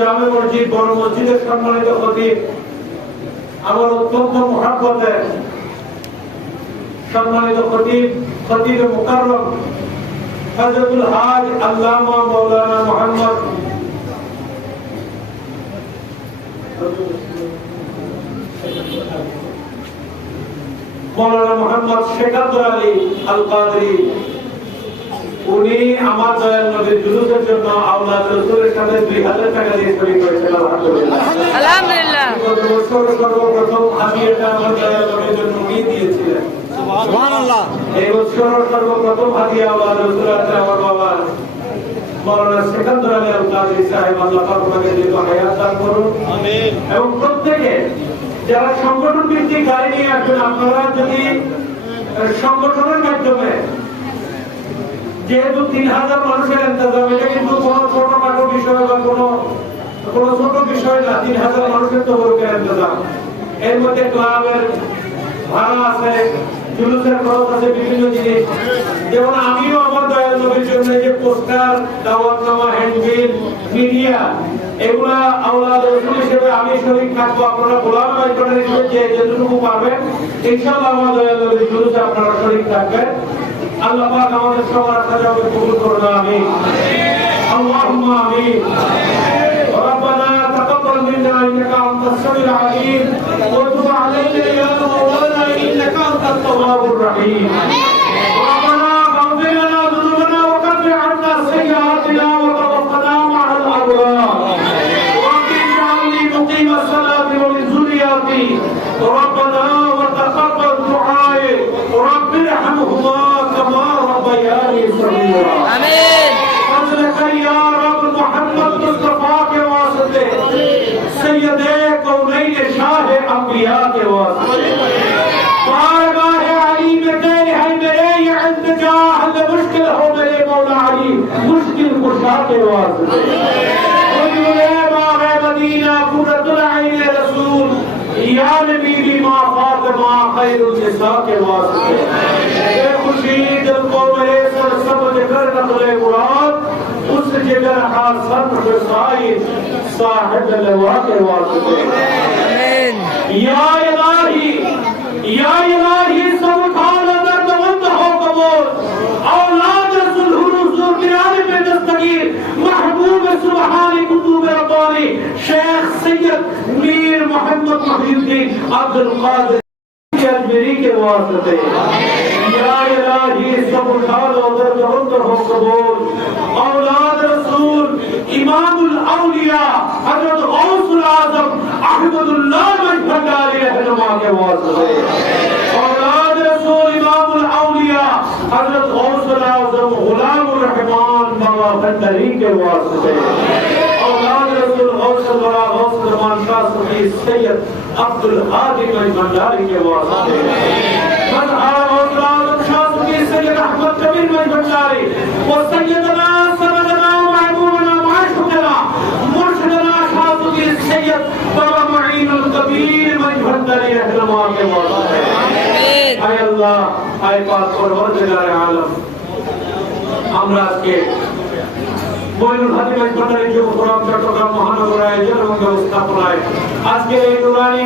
জামে মসজিদ বড় মসজিদের সম্মানিত খতিব, আমার অত্যন্ত মহাব্বতের সম্মানিত খতিব মুকাররম হযরতুল হাজ আল্লামা মাওলানা মুহাম্মদ শেখ আব্দুল আলী আল কাদরি, উনি আমার দয়াল নবীর জুলুসের জন্য আওলাদ রাসূলের সাথে 2000 টাকা দিয়ে শরীক হয়েছেন। আলহামদুলিল্লাহ। সর্বপ্রথম আমি এটা আমার দয়াল নবীর জন্য উনি দিয়েছিলেন। সুবহানাল্লাহ। এই বছর সর্বপ্রথম হাদিয়া আওলাদ রাসূলের কাছে আমার বাবা মাওলানা শেখ আব্দুল আলী আল কাদরি সাহেব, আল্লাহ পাক ওনাকে দীর্ঘ হায়াত দান করুন। আমিন। এবং প্রত্যেকে যারা সংগঠন ভিত্তিক গাড়ি নিয়ে আসবেন, আপনারা যদি সংগঠনের মাধ্যমে, যেহেতু 3000 মানুষের ইন্তজাম, এটা কিন্তু কোনো ছোটখাটো বিষয় বা কোনো ছোট বিষয় না। 3000 মানুষের তো বড়কের ইন্তজাম, এর মধ্যে ক্লাবের ভাড়া আছে, জুলুসের খরচ আছে, বিভিন্ন জিনিস। যেমন আমিও আমার দয়াল নবীর জন্য যে পোস্টার, দাওয়াতনামা, হ্যান্ডবিল, মিডিয়া, এগুলা আওলাদ রাসূল হিসেবে আমি শরীক থাকবো। আপনারা গোলাম মাইকনের হিসেবে যে যেটুকু পারবেন, ইনশাআল্লাহ আমার দয়াল নবীর জুলুসে আপনারা শরীক থাকবেন। আল্লাহ পাক আমাদের সবার সাজাকে কবুল করুন। আমিন। আল্লাহুম্মা আমিন। ربنا تقبل منا انك انت السميع العليم وتب علينا يا مولانا انك انت التواب الرحيم. ربنا اغفر لنا ذنوبنا وكفر عنا سيئاتنا وتوفنا مع الابرار. رب اجعلني مقيم الصلاه ومن ذريتي. ربنا وتقبل دعائي. رب ارحمهما كما ربياني صغيرا. آمين. فضلك يا رب محمد مصطفى के वास्ते, सैयदे कौनैन शाह अंबिया के वास्ते, बारगाह अली में गए हैं मेरे ये इंतजा, हल मुश्किल हो मेरे मौला अली, मुश्किल कुशा के वास्ते, खुजूरे बाग़े मदीना कुर्रतुल ऐन रसूल या नबी बीमा फातिमा खैरुन निसा के वास्ते, ये खुशी दिल को मेरे सर समझ कर नक़ले मुराद, उस जिगर हासन हुसैन साहिब लवा के वास्ते। आमीन। या इलाही सब खान दर्दमंद हो कबूल, औलाद रसूल हुजूर किराने में दस्तगीर, महबूब सुबहानी कुतुब रब्बानी शेख सैयद मीर मोहम्मद मुहिउद्दीन अब्दुल कादिर अजमेरी के वास्ते। या इलाही सब खान दर्दमंद हो कबूल, औलाद रसूल इमामुल औलिया हजरत गौसुल आजम अहमदुल्लाह भंडारी रहनुमा के वास्ते। औलाद रसूल इमामुल औलिया हजरत गौसुल आजम गुलामुर रहमान बाबा भंडारी के वास्ते। औलाद रसूल गौसुल बड़ा गौसुल रहमान शाह सफी सैयद अब्दुल हादी भंडारी के वास्ते। मजहर गौसुल आजम शाह सफी सैयद अहमद कबीर भंडारी व सैयदना सरदना महबूबना माशूकना मुर्शिदना शाह सफी सैयद बाबा मुईनुल कबीर भंडारी रहनुमा के वास्ते। आमीन। आय अल्लाह, आय पाक परवरदिगार आलम, আমরা আজকে মঈনুল হাকিম ভণ্ডারী যুব ফোরাম চট্টগ্রাম মহানগর আয়োজন এবং ব্যবস্থাপনায় আজকে এই নুরানি